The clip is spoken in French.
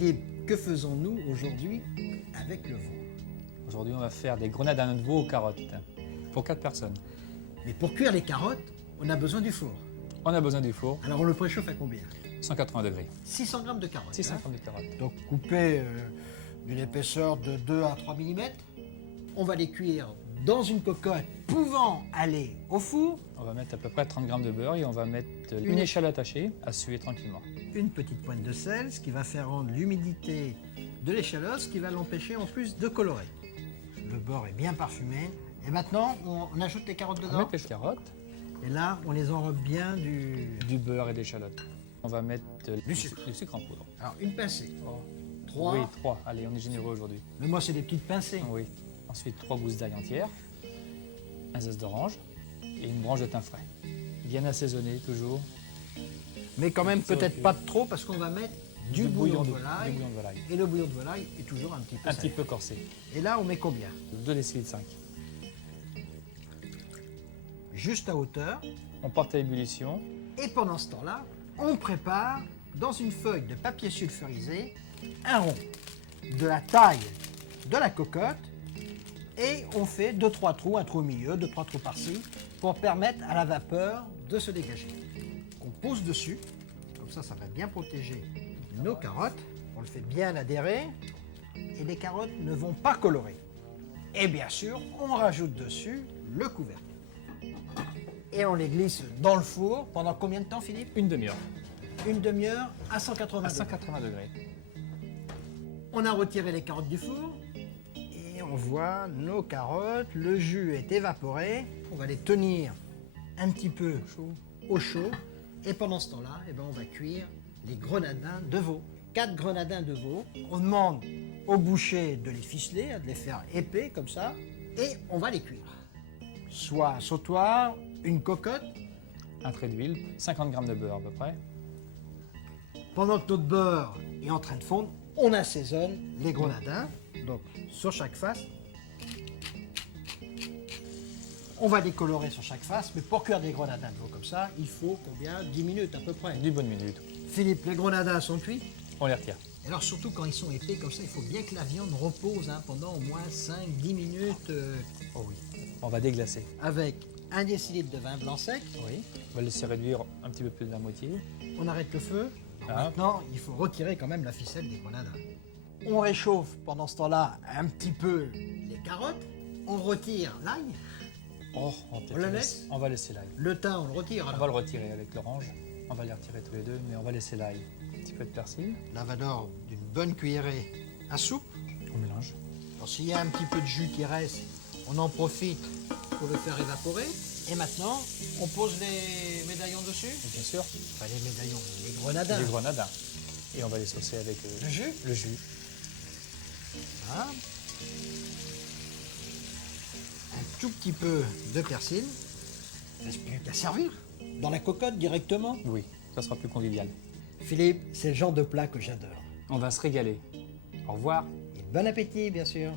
Philippe, que faisons-nous aujourd'hui avec le veau? Aujourd'hui, on va faire des grenadins de veau aux carottes pour 4 personnes. Mais pour cuire les carottes, on a besoin du four. On a besoin du four, Alors on le préchauffe à combien? 180 degrés. 600 grammes de carottes. 650 de carottes. Donc coupées d'une épaisseur de 2 à 3 mm. On va les cuire dans une cocotte pouvant aller au four. On va mettre à peu près 30 grammes de beurre et on va mettre une échalote hachée à suer tranquillement. Une petite pointe de sel, ce qui va faire rendre l'humidité de l'échalote, ce qui va l'empêcher en plus de colorer. Le beurre est bien parfumé. Et maintenant, on ajoute les carottes On va dedans. mettre les carottes, Et là, on les enrobe bien du... du beurre et d'échalote. On va mettre Du sucre. du sucre en poudre. Alors, une pincée. Oh. 3. Oui, 3. Allez, on est généreux aujourd'hui. Mais moi, c'est des petites pincées. Oui. Ensuite, 3 gousses d'ail entières, un zeste d'orange et une branche de thym frais. Bien assaisonné toujours. Mais quand même, C'est peut-être ok. pas de trop, parce qu'on va mettre du bouillon de du volaille. bouillon de volaille. Et le bouillon de volaille est toujours un petit peu Un salé. petit peu corsé. Et là, on met combien? 2 décilitres 5. Juste à hauteur. On porte à ébullition. Et pendant ce temps-là, on prépare dans une feuille de papier sulfurisé un rond de la taille de la cocotte et on fait 2-3 trous, un trou au milieu, 2-3 trous par-ci pour permettre à la vapeur de se dégager. On pose dessus, comme ça va bien protéger nos carottes. On le fait bien adhérer et les carottes ne vont pas colorer. Et bien sûr, on rajoute dessus le couvercle. Et on les glisse dans le four pendant combien de temps, Philippe? Une demi-heure. Une demi-heure à 180 À degrés. 180 degrés. On a retiré les carottes du four et on voit nos carottes, le jus est évaporé. On va les tenir un petit peu au chaud et pendant ce temps-là, eh ben, on va cuire les grenadins de veau. 4 grenadins de veau. On demande au boucher de les ficeler, de les faire épais comme ça et on va les cuire. Soit un sautoir, une cocotte. Un trait d'huile, 50 grammes de beurre à peu près. Pendant que notre beurre est en train de fondre, on assaisonne les grenadins. Donc sur chaque face, on va décolorer sur chaque face, mais pour cuire des grenadins de veau comme ça, il faut combien? 10 minutes à peu près. 10 bonnes minutes. Philippe, les grenadins sont cuits. On les retire. Et alors surtout quand ils sont épais comme ça, il faut bien que la viande repose pendant au moins 5-10 minutes Oh oui. On va déglacer. avec 1 décilitre de vin blanc sec. Oui. On va laisser réduire un petit peu plus de la moitié. On arrête le feu. Alors Ah. maintenant, il faut retirer quand même la ficelle des grenadins. On réchauffe pendant ce temps-là un petit peu les carottes. On retire l'ail. Oh, on va peut-être On le le laisse laisser. On va laisser l'ail. Le thym, on le retire. On alors. va le retirer avec l'orange. On va les retirer tous les deux, mais on va laisser l'ail. Un petit peu de persil. La valeur d'une bonne cuillerée à soupe. On mélange. Alors s'il y a un petit peu de jus qui reste, on en profite pour le faire évaporer. Et maintenant, on pose les médaillons dessus. Et bien sûr, Enfin les médaillons, les grenadins. les grenadins. Et on va les saucer avec Le jus. le jus. Voilà. Un tout petit peu de persil. Il reste plus qu'à servir. Dans la cocotte directement. Oui, ça sera plus convivial. Philippe, c'est le genre de plat que j'adore. On va se régaler. Au revoir. Et bon appétit, bien sûr.